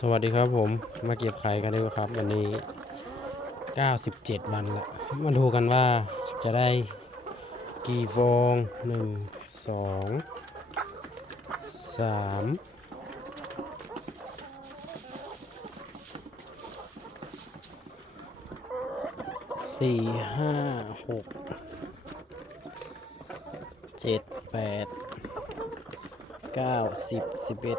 สวัสดีครับผมมาเก็บไข่กันดีกว่าครับ วันนี้ 97 วันละมาดูกันว่าจะได้กี่ฟอง1 2 3สี่ห้าหกเจ็ดแปดเก้าสิบสิบเอ็ด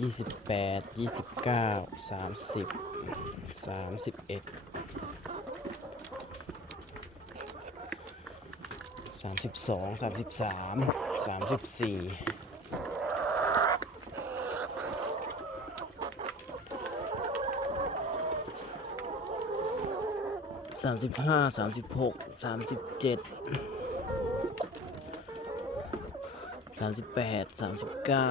ยี่สิบแปดยี่สิบเก้าสามสิบสามสิบเอ็ดสามสิบสองสามสิบสามสามสิบสี่สามสิบห้าสามสิบหกสามสิบเจ็ดสามสิบแปดสามสิบเก้า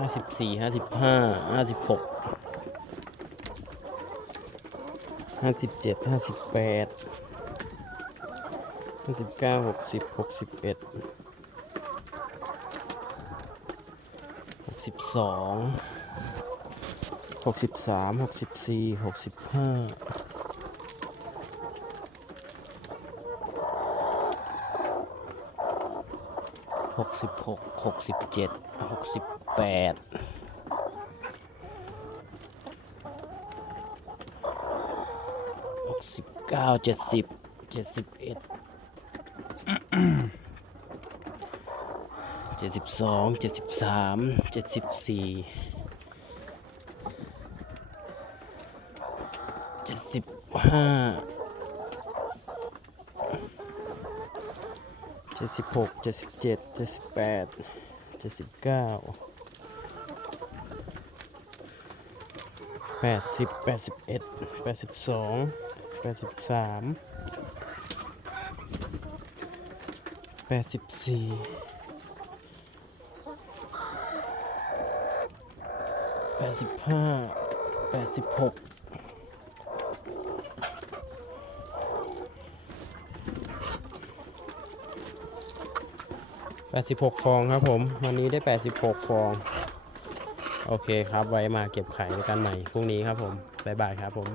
ห้าสิบสี่ห้าสิบห้าห้าสิบหกห้าสิบเจ็ดห้าสิบแปดห้าสิบเก้าหกสิบหกสิบเอ็ดหกสิบสองหกสิบสามหกสิบสี่หกสิบห้า หกสิบหกหกสิบเจ็ดหกสิบแปดหกสิบเก้าเจ็ดสิบเจ็ดสิบเอ็ดเจ็ดสิบสองเจ็ดสิบสามเจ็ดสิบสี่เจ็ดสิบห้า จ็ดสิบหกเจ็ดสิบเจ็ดเจ็ดสิบแปดเจ็ดสิบเก้าแปดสิบแปดสิบเอ็ดแปดสิบสองแปดสิบสามแปดสิบสี่แปดสิบห้าแปดสิบหก แปดสิบหกฟองครับผม วันนี้ได้แปดสิบหกฟอง โอเคครับ ไว้มาเก็บไข่กันใหม่พรุ่งนี้ครับผม บ๊ายบายครับผม